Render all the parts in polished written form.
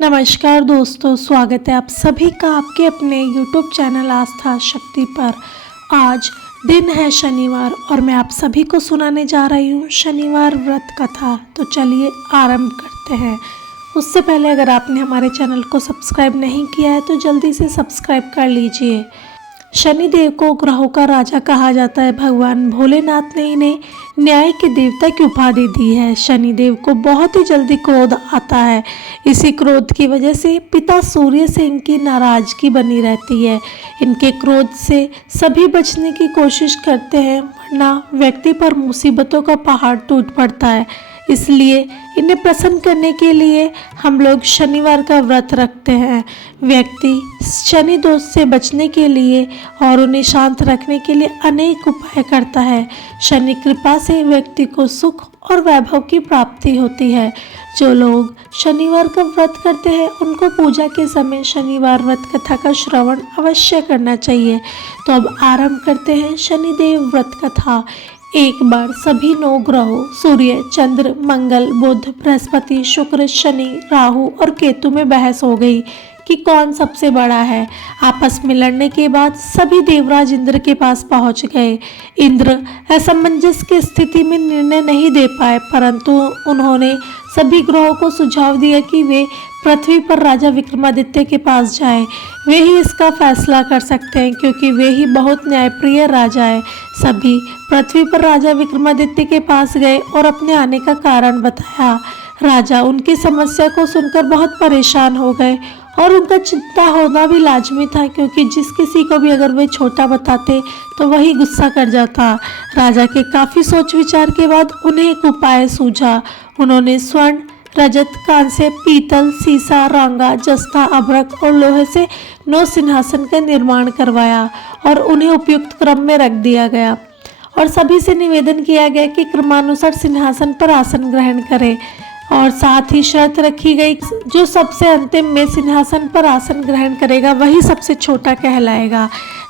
नमस्कार दोस्तों, स्वागत है आप सभी का आपके अपने YouTube चैनल आस्था शक्ति पर। आज दिन है शनिवार और मैं आप सभी को सुनाने जा रही हूँ शनिवार व्रत कथा। तो चलिए आरंभ करते हैं। उससे पहले अगर आपने हमारे चैनल को सब्सक्राइब नहीं किया है तो जल्दी से सब्सक्राइब कर लीजिए। शनिदेव को ग्रहों का राजा कहा जाता है। भगवान भोलेनाथ ने इन्हें न्याय के देवता की उपाधि दी है। शनिदेव को बहुत ही जल्दी क्रोध आता है। इसी क्रोध की वजह से पिता सूर्य से इनकी नाराजगी बनी रहती है। इनके क्रोध से सभी बचने की कोशिश करते हैं, वरना व्यक्ति पर मुसीबतों का पहाड़ टूट पड़ता है। इसलिए इन्हें प्रसन्न करने के लिए हम लोग शनिवार का व्रत रखते हैं। व्यक्ति शनि दोष से बचने के लिए और उन्हें शांत रखने के लिए अनेक उपाय करता है। शनि कृपा से व्यक्ति को सुख और वैभव की प्राप्ति होती है। जो लोग शनिवार का व्रत करते हैं उनको पूजा के समय शनिवार व्रत कथा का श्रवण अवश्य करना चाहिए। तो अब आरंभ करते हैं शनिदेव व्रत कथा। एक बार सभी 9 ग्रहों सूर्य, चंद्र, मंगल, बुध, बृहस्पति, शुक्र, शनि, राहु और केतु में बहस हो गई कि कौन सबसे बड़ा है। आपस में लड़ने के बाद सभी देवराज इंद्र के पास पहुंच गए। इंद्र असमंजस की स्थिति में निर्णय नहीं दे पाए, परंतु उन्होंने सभी ग्रहों को सुझाव दिया कि वे पृथ्वी पर राजा विक्रमादित्य के पास जाएं। वे ही इसका फैसला कर सकते हैं, क्योंकि वे ही बहुत न्यायप्रिय राजा है। सभी पृथ्वी पर राजा विक्रमादित्य के पास गए और अपने आने का कारण बताया। राजा उनकी समस्या को सुनकर बहुत परेशान हो गए और उनका चिंता होना भी लाजमी था, क्योंकि जिस किसी को भी अगर वे छोटा बताते तो वही गुस्सा कर जाता। राजा के काफ़ी सोच विचार के बाद उन्हें एक उपाय सूझा। उन्होंने स्वर्ण, रजत, कांस्य, पीतल, सीसा, रांगा, जस्ता, अभ्रक और लोहे से 9 सिंहासन का निर्माण करवाया और उन्हें उपयुक्त क्रम में रख दिया गया और सभी से निवेदन किया गया कि क्रमानुसार सिंहासन पर आसन ग्रहण करें। और साथ ही शर्त रखी गई, जो सबसे अंतिम में सिंहासन पर आसन ग्रहण करेगा वही सबसे छोटा कहलाएगा,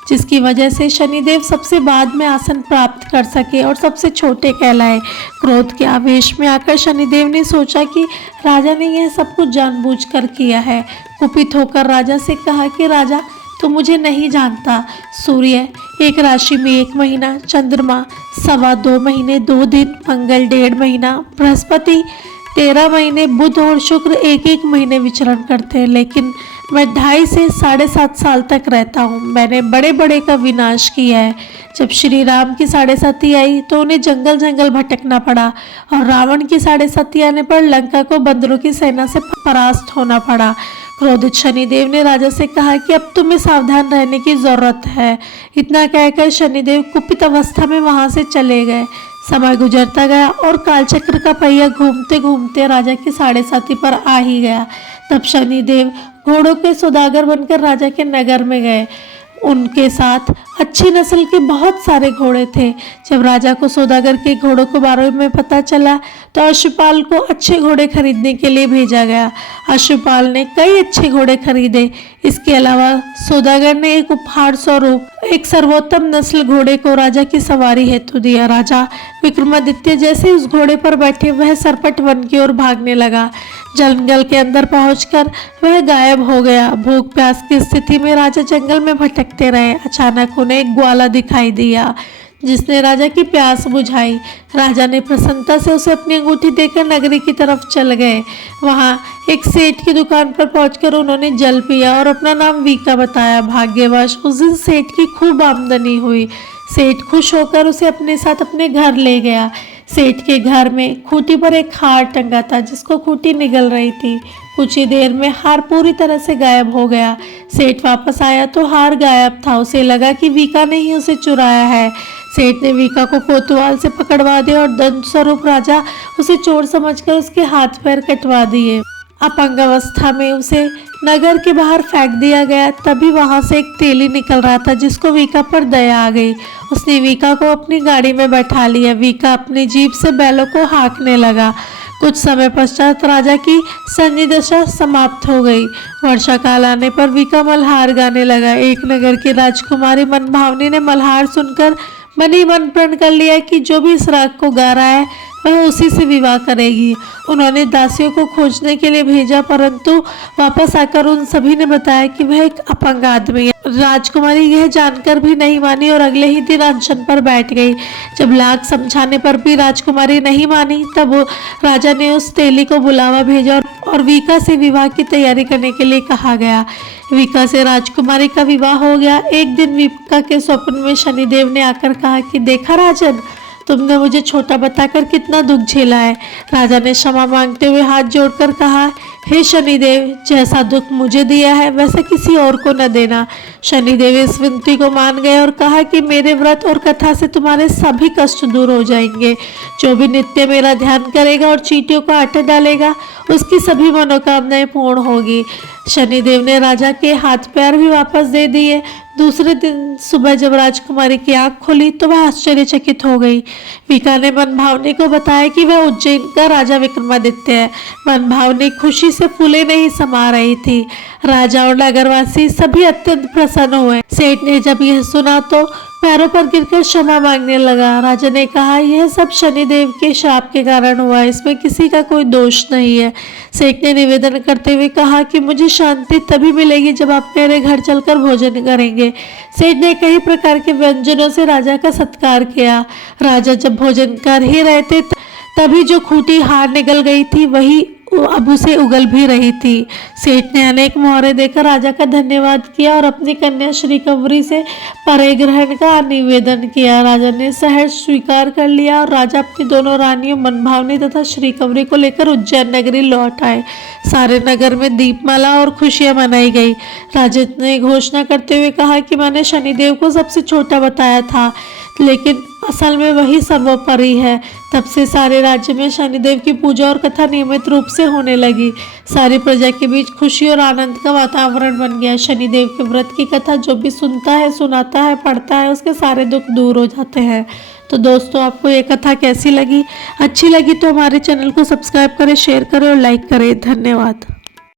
जिसकी वजह से शनिदेव सबसे बाद में आसन प्राप्त कर सके और सबसे छोटे कहलाए। क्रोध के आवेश में आकर शनिदेव ने सोचा कि राजा ने यह सब कुछ जानबूझकर किया है। कुपित होकर राजा से कहा कि राजा, तो मुझे नहीं जानता। सूर्य एक राशि में 1 महीना, चंद्रमा 2.25 महीने 2 दिन, मंगल 1.5 महीना, बृहस्पति 13 महीने, बुध और शुक्र 1-1 महीने विचरण करते हैं, लेकिन मैं 2.5 से 7.5 साल तक रहता हूँ। मैंने बड़े बड़े का विनाश किया है। जब श्री राम की 7.5 आई तो उन्हें जंगल जंगल भटकना पड़ा और रावण की 7.5 आने पर लंका को बंदरों की सेना से परास्त होना पड़ा। क्रोधित शनिदेव ने राजा से कहा कि अब तुम्हें सावधान रहने की जरूरत है। इतना कहकर शनिदेव कुपित अवस्था में वहां से चले गए। समय गुजरता गया और कालचक्र का पहिया घूमते घूमते राजा की 7.5 पर आ ही गया। तब शनिदेव घोड़ों के सौदागर बनकर राजा के नगर में गए। उनके साथ अच्छी नस्ल के बहुत सारे घोड़े थे। जब राजा को सौदागर के घोड़ों के बारे में पता चला तो अश्वपाल को अच्छे घोड़े खरीदने के लिए भेजा गया। अश्वपाल ने कई अच्छे घोड़े खरीदे। इसके अलावा सौदागर ने एक उपहार स्वरूप एक सर्वोत्तम नस्ल घोड़े को राजा की सवारी हेतु दिया। राजा विक्रमादित्य जैसे उस घोड़े पर बैठे वह सरपट वन की ओर भागने लगा। जंगल के अंदर पहुंचकर वह गायब हो गया। भूख प्यास की स्थिति में राजा जंगल में भटकते रहे। अचानक उन्हें एक ग्वाला दिखाई दिया, जिसने राजा की प्यास बुझाई। राजा ने प्रसन्नता से उसे अपनी अंगूठी देकर नगरी की तरफ चल गए। वहां एक सेठ की दुकान पर पहुंचकर उन्होंने जल पिया और अपना नाम वीका बताया। भाग्यवश उस दिन सेठ की खूब आमदनी हुई। सेठ खुश होकर उसे अपने साथ अपने घर ले गया। सेठ के घर में खूंटी पर एक हार टंगा था, जिसको खूंटी निगल रही थी। कुछ ही देर में हार पूरी तरह से गायब हो गया। सेठ वापस आया तो हार गायब था। उसे लगा कि वीका ने ही उसे चुराया है। सेठ ने वीका को कोतवाल से पकड़वा दिया और दंड स्वरूप राजा उसे चोर समझकर उसके हाथ पैर कटवा दिए। अपंग अवस्था में उसे नगर के बाहर फेंक दिया गया। तभी वहां से एक तेली निकल रहा था, जिसको वीका पर दया आ गई। उसने वीका को अपनी गाड़ी में बैठा लिया। वीका अपनी जीभ से बैलों को हाँकने लगा। कुछ समय पश्चात राजा की संधि दशा समाप्त हो गई। वर्षा काल आने पर वीका मल्हार गाने लगा। एक नगर की राजकुमारी मनभावनी ने मल्हार सुनकर मन ही मन प्रण कर लिया कि जो भी इस राग को गा रहा है वह उसी से विवाह करेगी। उन्होंने दासियों को खोजने के लिए भेजा, परंतु वापस आकर उन सभी ने बताया कि वह एक अपंग आदमी है। राजकुमारी यह जानकर भी नहीं मानी और अगले ही दिन अनशन पर बैठ गई। जब लाख समझाने पर भी राजकुमारी नहीं मानी, तब राजा ने उस तेली को बुलावा भेजा और वीका से विवाह की तैयारी करने के लिए कहा गया। वीका से राजकुमारी का विवाह हो गया। एक दिन वीका के स्वप्न में शनिदेव ने आकर कहा कि देखा राजन, तुमने मुझे छोटा बताकर कितना दुख झेला है। राजा ने क्षमा मांगते हुए हाथ जोड़कर कहा, हे शनिदेव, जैसा दुख मुझे दिया है वैसा किसी और को न देना। शनिदेव इस विनती को मान गए और कहा कि मेरे व्रत और कथा से तुम्हारे सभी कष्ट दूर हो जाएंगे। जो भी नित्य मेरा ध्यान करेगा और चींटियों को आटा डालेगा, उसकी सभी मनोकामनाएं पूर्ण होगी। शनिदेव ने राजा के हाथ पैर भी वापस दे दिए। दूसरे दिन सुबह जब राजकुमारी की आंख खोली तो वह आश्चर्यचकित हो गई। वीका ने मनभावनी को बताया कि वह उज्जैन का राजा विक्रमादित्य है। मनभावनी खुशी से फूले नहीं समा रही थी। राजा और नगरवासी सभी अत्यंत प्रसन्न हुए। सेठ ने जब यह सुना तो पैरों पर गिरकर क्षमा मांगने लगा। राजा ने कहा, यह सब शनिदेव के शाप के कारण हुआ, इसमें किसी का कोई दोष नहीं है। सेठ ने निवेदन करते हुए कहा कि मुझे शांति तभी मिलेगी जब आप मेरे घर चलकर भोजन करेंगे। सेठ ने कई प्रकार के व्यंजनों से राजा का सत्कार किया। राजा जब भोजन कर ही रहे थे तभी जो खूंटी हार निकल गई थी वही अब उसे उगल भी रही थी। सेठ ने अनेक मोहरे देकर राजा का धन्यवाद किया और अपनी कन्या श्रीकंवरी से परे ग्रहण का निवेदन किया। राजा ने सहर्ष स्वीकार कर लिया और राजा अपनी दोनों रानियों मनभावनी तथा श्रीकंवरी को लेकर उज्जैन नगरी लौट आए। सारे नगर में दीपमाला और खुशियां मनाई गई। राजा ने घोषणा करते हुए कहा कि मैंने शनिदेव को सबसे छोटा बताया था, लेकिन असल में वही सर्वोपरि है। तब से सारे राज्य में शनिदेव की पूजा और कथा नियमित रूप से होने लगी। सारी प्रजा के बीच खुशी और आनंद का वातावरण बन गया। शनिदेव के व्रत की कथा जो भी सुनता है, सुनाता है, पढ़ता है, उसके सारे दुख दूर हो जाते हैं। तो दोस्तों, आपको ये कथा कैसी लगी? अच्छी लगी तो हमारे चैनल को सब्सक्राइब करें, शेयर करें और लाइक करें। धन्यवाद।